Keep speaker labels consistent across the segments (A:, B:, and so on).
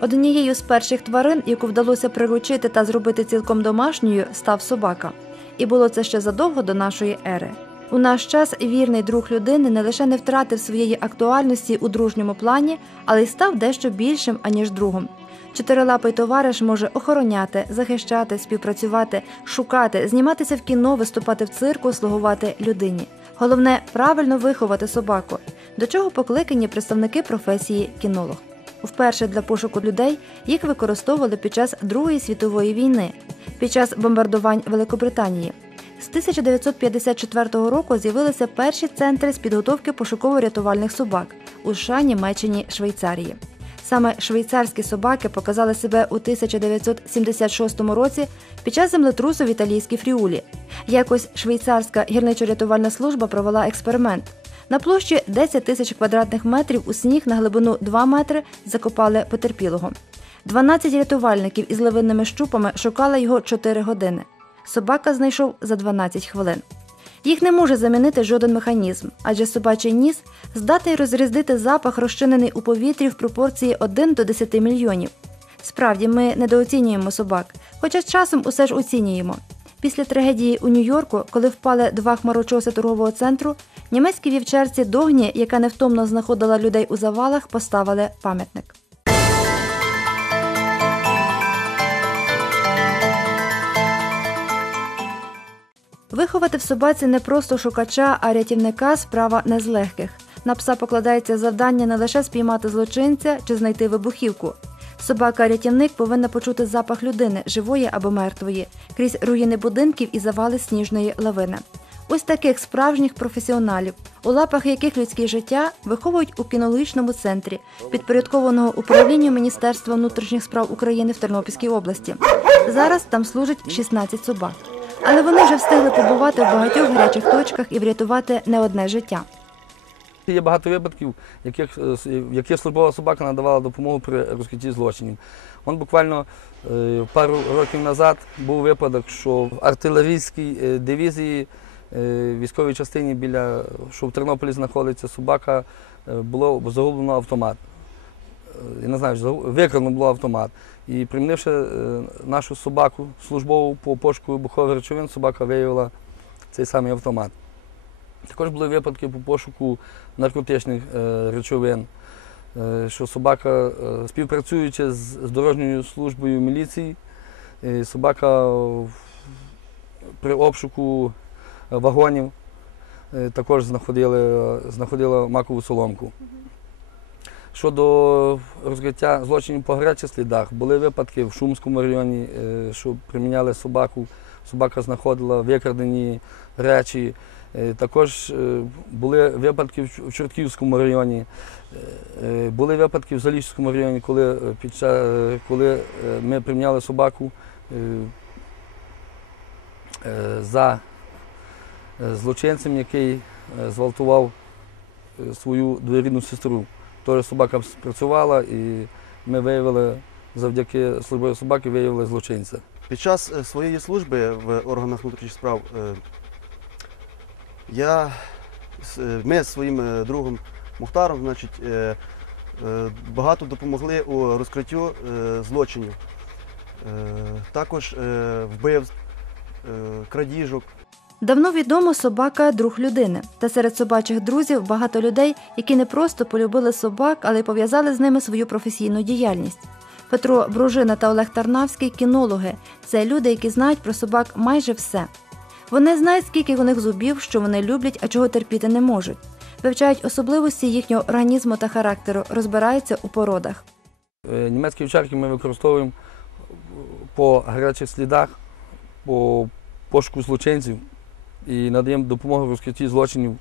A: Однією з перших тварин, яку вдалося приручити та зробити цілком домашньою, став собака. І було це ще задовго до нашої ери. У наш час вірний друг людини не лише не втратив своєї актуальності у дружньому плані, але й став дещо більшим, аніж другом. Чотирилапий товариш може охороняти, захищати, співпрацювати, шукати, зніматися в кіно, виступати в цирку, слугувати людині. Головне правильно виховати собаку, до чого покликані представники професії кінолог. Вперше для пошуку людей їх використовували під час Другої світової війни, під час бомбардувань Великобританії. З 1954 року з'явилися перші центри з підготовки пошуково-рятувальних собак у США, Німеччині, Швейцарії. Саме швейцарські собаки показали себе у 1976 році під час землетрусу в італійській Фріулі. Якось швейцарська гірничо-рятувальна служба провела експеримент. На площі 10 тисяч квадратних метрів у сніг на глибину 2 метри закопали потерпілого. 12 рятувальників із левинними щупами шукали його 4 години. Собака знайшов за 12 хвилин. Їх не може замінити жоден механізм, адже собачий ніс здатний розріздити запах, розчинений у повітрі в пропорції 1 до 10 мільйонів. Справді, ми недооцінюємо собак, хоча з часом усе ж оцінюємо. Після трагедії у Нью-Йорку, коли впали два хмарочоси торгового центру, німецькі вівчарці Догні, яка невтомно знаходила людей у завалах, поставили пам'ятник. Виховати в собаці не просто шукача, а рятівника справа не з легких. На пса покладається завдання не лише спіймати злочинця чи знайти вибухівку. Собака-рятівник повинна почути запах людини, живої або мертвої, крізь руїни будинків і завали сніжної лавини. Ось таких справжніх професіоналів, у лапах яких людське життя виховують у кінологічному центрі, підпорядкованого управлінню Міністерства внутрішніх справ України в Тернопільській області. Зараз там служить 16 собак. Але вони вже встигли побувати в багатьох гарячих точках і врятувати не одне життя.
B: Є багато випадків, яких, е, яких службова собака надавала допомогу при розкритті злочинів. Он буквально е, пару років назад був випадок, що в артилерійській е, дивізії військовій частині біля, що в Тернополі знаходиться собака, було загублено автомат. Я не знаю, викрадено було автомат. І примінивши нашу собаку службову по пошуку вибухових речовин, собака виявила цей самий автомат. Також були випадки по пошуку наркотичних е, речовин, е, що собака, е, співпрацюючи з, дорожньою службою міліції, собака при обшуку вагонів також знаходила, знаходила макову соломку. Щодо розкриття злочинів по гарячих слідах, були випадки в Шумському районі, е, що приміняли собаку, собака знаходила викрадені речі. Е, Також е, були випадки в Чортківському районі, були випадки в Заліщському районі, коли, під час, коли ми приміняли собаку за злочинцем, який зґвалтував свою двоюрідну сестру. Теж собака спрацювала і ми виявили, завдяки службовій собаки виявили злочинця.
C: Під час е, своєї служби в органах внутрішніх справ е, я, е, ми з своїм другом Мухтаром значить, багато допомогли у розкриттю злочинів, також вбивств, крадіжок.
A: Давно відомо собака друг людини. Та серед собачих друзів багато людей, які не просто полюбили собак, але й пов'язали з ними свою професійну діяльність. Петро Бружина та Олег Тарнавський кінологи це люди, які знають про собак майже все. Вони знають, скільки у них зубів, що вони люблять, а чого терпіти не можуть. Вивчають особливості їхнього організму та характеру, розбираються у породах.
B: Е, Німецькі вівчарки ми використовуємо по гарячих слідах, по пошуку злочинців і надаємо допомогу в розкритті злочинів,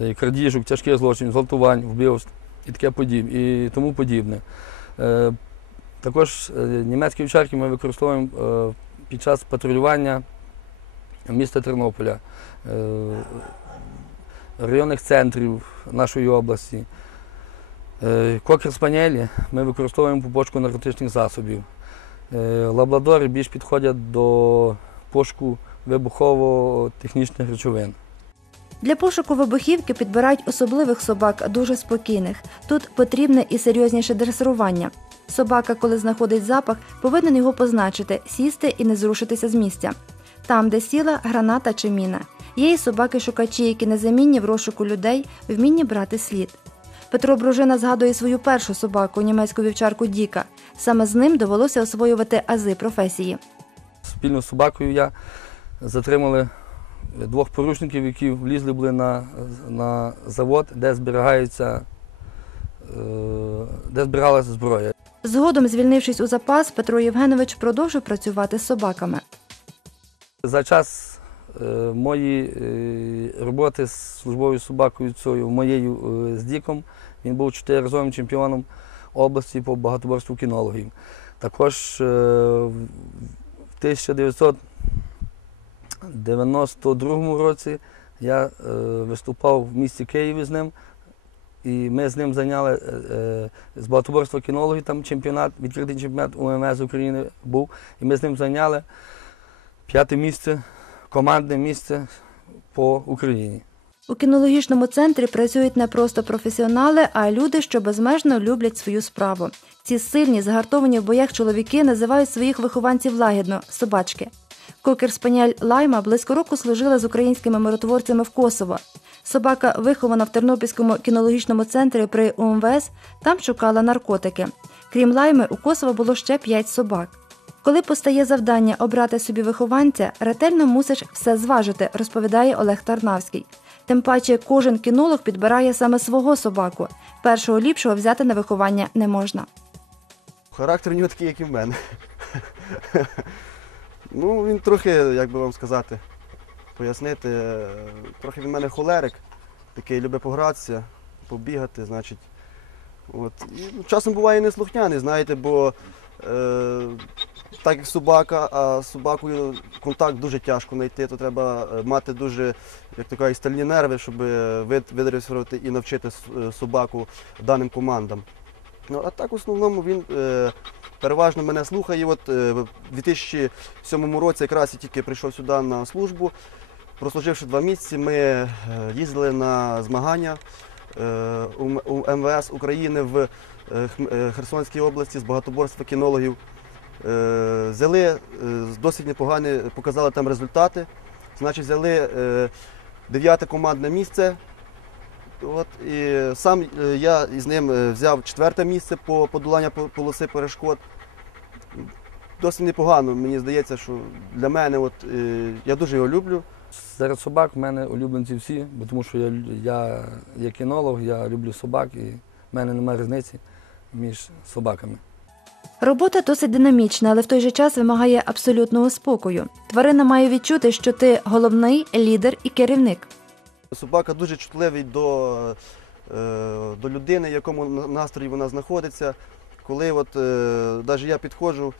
B: е, крадіжок, тяжких злочинів, зґвалтувань, вбивств і таке подібне, і тому подібне. Е, Також е, німецькі вівчарки ми використовуємо під час патрулювання міста Тернополя, районних центрів нашої області. Кокер спаніелі ми використовуємо по пошуку наркотичних засобів. Лабрадори більш підходять до пошуку вибухово-технічних речовин.
A: Для пошуку вибухівки підбирають особливих собак, дуже спокійних. Тут потрібне і серйозніше дресирування. Собака, коли знаходить запах, повинен його позначити, сісти і не зрушитися з місця. Там, де сіла граната чи міна. Є і собаки-шукачі, які незамінні в розшуку людей, вмінні брати слід. Петро Бружина згадує свою першу собаку, німецьку вівчарку Діка. Саме з ним довелося освоювати ази професії.
B: Спільно з собакою я затримали двох порушників, які влізли були на на завод, де зберігаються, е, де зберігалася зброя.
A: Згодом, звільнившись у запас, Петро Євгенович продовжив працювати з собаками.
B: За час е, моєї е, роботи з службовою собакою цією, моєю з Діком, він був чотириразовим чемпіоном області по багатоборству кінологів. Також в 1900 92-му році я е, виступав в місті Києві з ним, і ми з ним зайняли е, е з багатоборства кінологів, там чемпіонат, відкритий чемпіонат УМС України був. І ми з ним зайняли п'яте місце, командне місце по Україні.
A: У кінологічному центрі працюють не просто професіонали, а люди, що безмежно люблять свою справу. Ці сильні, загартовані в боях чоловіки називають своїх вихованців лагідно собачки. Кокер спаніель Лайма близько року служила з українськими миротворцями в Косово. Собака, вихована в Тернопільському кінологічному центрі при УМВС, там шукала наркотики. Крім лайми, у Косово було ще п'ять собак. Коли постає завдання обрати собі вихованця, ретельно мусиш все зважити, розповідає Олег Тарнавський. Тим паче кожен кінолог підбирає саме свого собаку. Першого ліпшого взяти на виховання не можна.
C: Характер у нього такий, як і в мене. Ну, він трохи, як би вам сказати, пояснити, е, трохи він в мене холерик, такий любить погратися, побігати, значить. От. І, ну, часом буває неслухняний, знаєте, бо е, так як собака, а з собакою контакт дуже тяжко знайти, то треба е, мати дуже, як то стальні нерви, щоб е, видресувати і навчити собаку даним командам. Ну, а так в основному він е, переважно мене слухає. От е, в 2007 році якраз я тільки прийшов сюди на службу. Прослуживши два місяці, ми е, їздили на змагання е, у МВС України в Херсонській області з багатоборства кінологів. Взяли досить непогані, показали там результати. Значить, взяли дев'яте командне місце. От, і сам е, я із ним е, взяв четверте місце по подоланню по- полоси перешкод. Досить непогано, мені здається, що для мене от, е, я дуже його люблю.
B: Серед собак в мене улюбленці всі, бо тому що я, я є кінолог, я люблю собак і в мене немає різниці між собаками.
A: Робота досить динамічна, але в той же час вимагає абсолютного спокою. Тварина має відчути, що ти головний лідер і керівник.
C: Собака дуже чутливий до, е, до людини, в якому на- настрої вона знаходиться. Коли от, е, навіть я підходжу,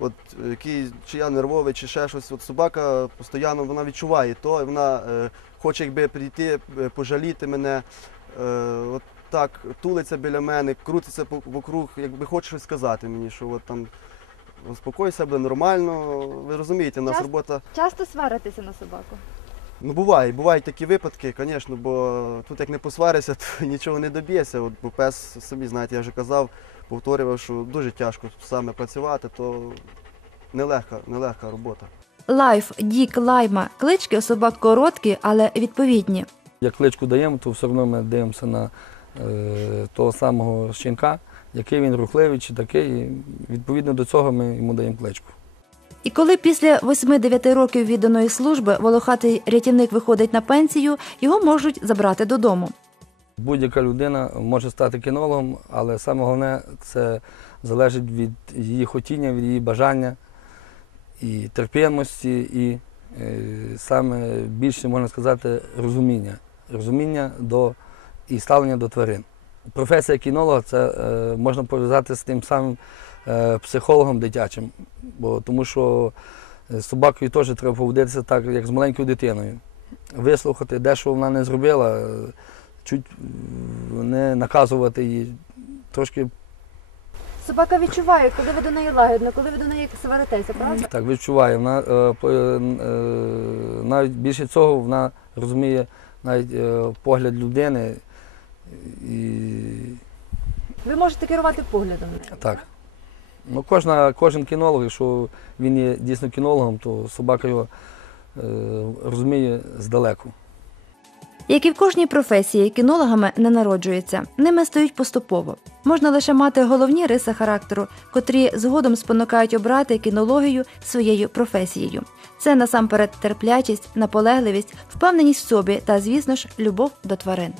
C: от, який, чи я нервовий, чи ще щось, от собака постійно вона відчуває то, і вона е, хоче якби прийти, е, пожаліти мене. Е, от так, тулиться біля мене, крутиться вокруг, якби хоче щось сказати мені, що от там успокойся, буде нормально. Ви розумієте, у нас
A: Час-
C: робота.
A: Часто сваритися на собаку.
C: Ну, буває, бувають такі випадки, звісно, бо тут як не посваришся, то нічого не доб'єшся. От, бо пес собі, знаєте, я вже казав, повторював, що дуже тяжко саме працювати, то нелегка, нелегка робота.
A: Лайф, дік, лайма. Клички у собак короткі, але відповідні.
B: Як кличку даємо, то все одно ми дивимося на е, того самого щенка, який він рухливий чи такий. І відповідно до цього ми йому даємо кличку.
A: І коли після 8-9 років відданої служби волохатий рятівник виходить на пенсію, його можуть забрати додому.
B: Будь-яка людина може стати кінологом, але саме головне це залежить від її хотіння, від її бажання і терпимості, і е, саме більше можна сказати розуміння. Розуміння до і ставлення до тварин. Професія кінолога це е, можна пов'язати з тим самим е, психологом дитячим, бо тому що з собакою теж треба поводитися так, як з маленькою дитиною. Вислухати, де що вона не зробила, е, чуть е, не наказувати її, трошки
A: Собака відчуває, коли ви до неї лагідно, коли ви до неї сваритеся, правда?
B: так відчуває. Вона е, по- е, навіть більше цього вона розуміє навіть е, погляд людини. І
A: Ви можете керувати поглядом.
B: так. Ну, кожна, кожен кінолог, якщо він є дійсно кінологом, то собака його е, розуміє здалеку.
A: Як і в кожній професії, кінологами не народжуються, ними стають поступово. Можна лише мати головні риси характеру, котрі згодом спонукають обрати кінологію своєю професією. Це насамперед терплячість, наполегливість, впевненість в собі та, звісно ж, любов до тварин.